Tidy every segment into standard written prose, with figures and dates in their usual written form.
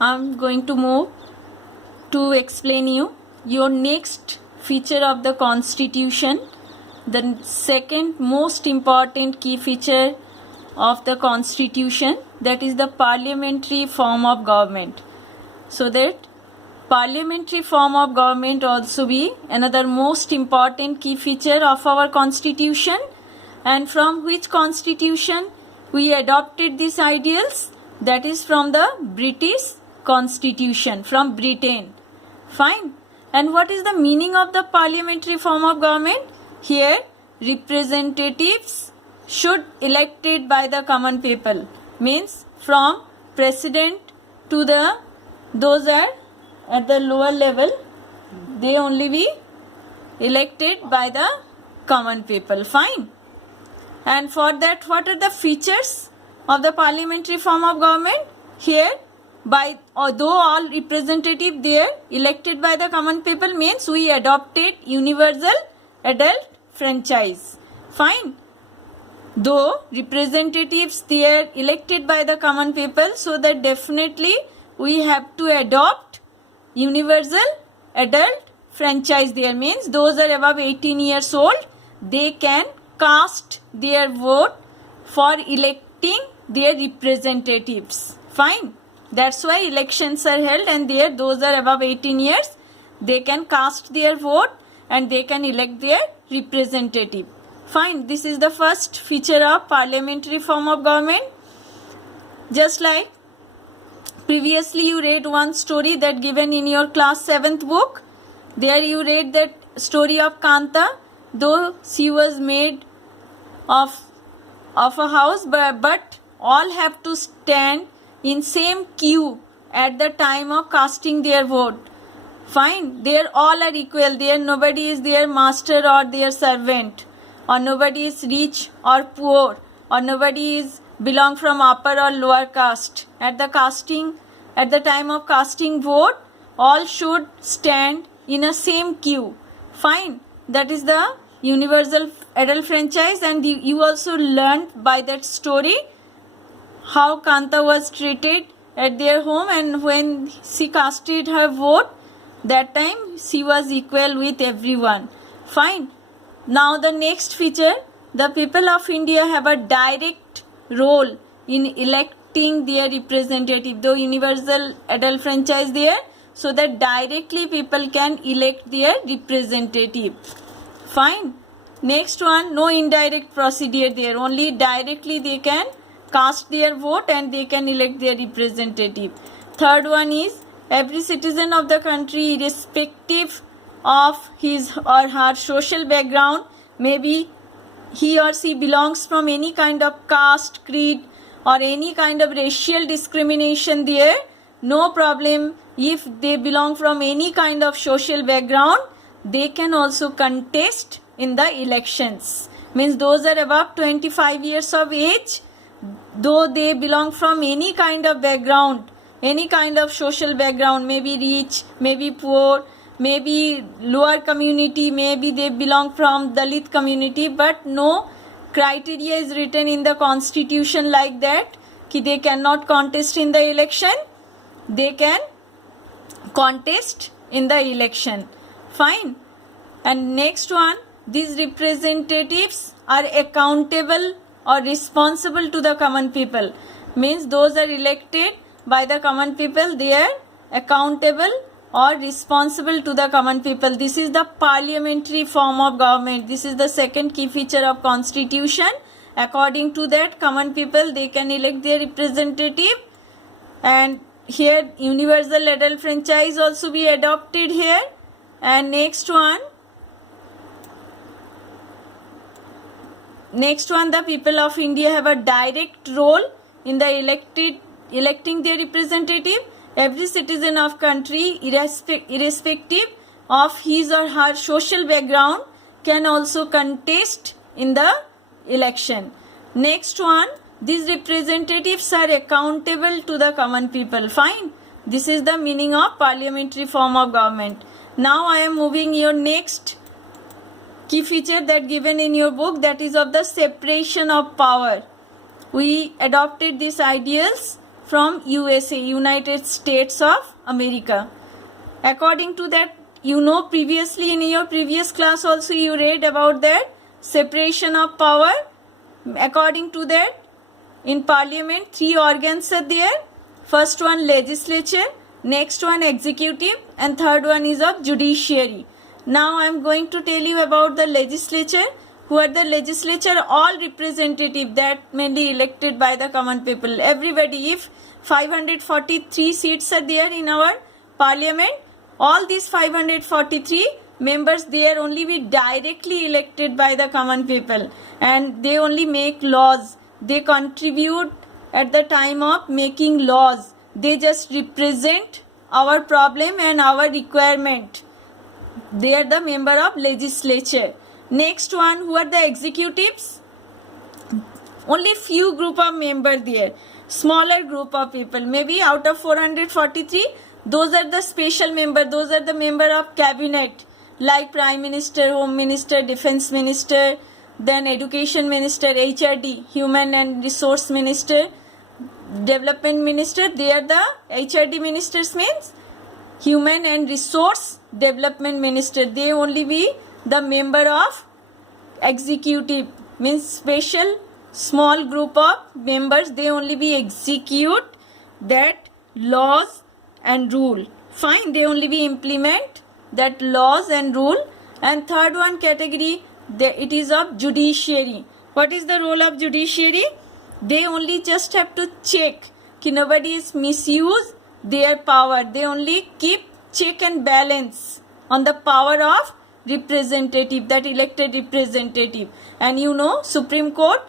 I'm going to move to explain you your next feature of the constitution, the second most important key feature of the constitution, that is the parliamentary form of government. So that parliamentary form of government also be another most important key feature of our constitution, and from which constitution we adopted these ideals, that is from the British constitution, from Britain. Fine. And what is the meaning of the parliamentary form of government? Here representatives should elected by the common people, means from president to the those are at the lower level, they only be elected by the common people. Fine. And for that, what are the features of the parliamentary form of government? Here, by although all representative there elected by the common people, means we adopted universal adult franchise. Fine. Though representatives there elected by the common people, so that definitely we have to adopt universal adult franchise there, means those are above 18 years old, they can cast their vote for electing their representatives. Fine. That's why elections are held, and there those are above 18 years, they can cast their vote and they can elect their representative. Fine. This is the first feature of parliamentary form of government. Just like previously you read one story that given in your class 7th book. There you read that story of Kanta, though she was made of a house, but all have to stand in same queue at the time of casting their vote. Fine. There all are equal. There nobody is their master or their servant, or nobody is rich or poor, or nobody is belong from upper or lower caste. At the time of casting vote, all should stand in a same queue. Fine. That is the universal adult franchise, and you also learned by that story how Kanta was treated at their home, and when she casted her vote, that time she was equal with everyone. Fine. Now the next feature, the people of India have a direct role in electing their representative, though universal adult franchise there, so that directly people can elect their representative. Fine. Next one, no indirect procedure there, only directly they can cast their vote and they can elect their representative. Third one is every citizen of the country, irrespective of his or her social background, maybe he or she belongs from any kind of caste, creed, or any kind of racial discrimination there, no problem. If they belong from any kind of social background, they can also contest in the elections. Means those are above 25 years of age, though they belong from any kind of background, any kind of social background, maybe rich, maybe poor, maybe lower community, maybe they belong from Dalit community, but no criteria is written in the constitution like that कि they cannot contest in the election. They can contest in the election. Fine. And next one, these representatives are accountable or responsible to the common people. Means those are elected by the common people, they are accountable or responsible to the common people. This is the parliamentary form of government. This is the second key feature of constitution. According to that, common people, they can elect their representative, and here universal adult franchise also be adopted here. And next one, the people of India have a direct role in the electing their representative. Every citizen of country, irrespective of his or her social background, can also contest in the election. Next one, these representatives are accountable to the common people. Fine. This is the meaning of parliamentary form of government. Now I am moving your next key feature that given in your book, that is of the separation of power. We adopted these ideals from USA, United States of America. According to that, you know, previously in your previous class also you read about that separation of power. According to that, in parliament 3 organs are there. First one legislature, next one executive, and third one is of judiciary. Now I am going to tell you about the legislature. Who are the legislature? All representative that mainly elected by the common people. Everybody, if 543 seats are there in our parliament, all these 543 members, they are only be directly elected by the common people, and they only make laws. They contribute at the time of making laws. They just represent our problem and our requirement. They are the member of legislature. Next one, who are the executives? Only few group of members there. Smaller group of people. Maybe out of 443, those are the special member. Those are the member of cabinet, like Prime Minister, Home Minister, Defense Minister, then Education Minister, HRD, Human and Resource Minister, Development Minister. They are the HRD ministers, means Human and Resource Development Minister. They only be the member of executive, means special small group of members. They only be execute that laws and rule. Fine, they only be implement that laws and rule. And third one category, it is of judiciary. What is the role of judiciary? They only just have to check कि nobody is misuse their power. They only keep check and balance on the power of representative, that elected representative. And you know, Supreme Court,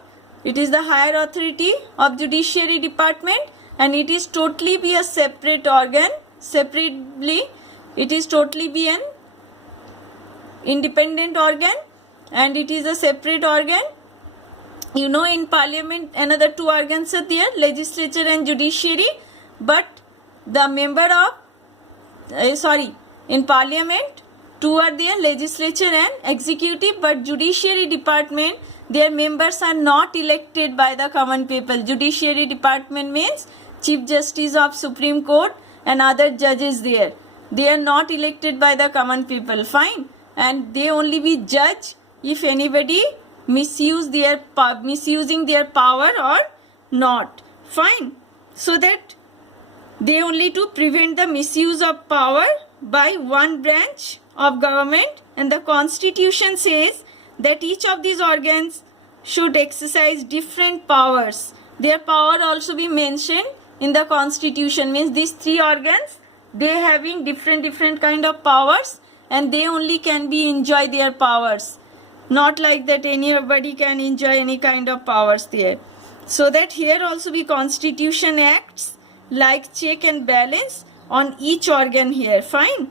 it is the higher authority of judiciary department, and it is totally be a separate organ. Separately, it is totally be an independent organ, and it is a separate organ. You know, in parliament another 2 organs are there, legislature and judiciary. But the member of in parliament 2 are there, legislature and executive. But judiciary department, their members are not elected by the common people. Judiciary department means Chief Justice of Supreme Court and other judges there. They are not elected by the common people. Fine. And they only be judge if anybody misusing their power or not. Fine. So that they only to prevent the misuse of power by one branch of government. And the constitution says that each of these organs should exercise different powers. Their power also be mentioned in the constitution. Means these 3 organs, they having different kind of powers, and they only can be enjoy their powers. Not like that anybody can enjoy any kind of powers there. So that here also be constitution acts like check and balance on each organ here. Fine.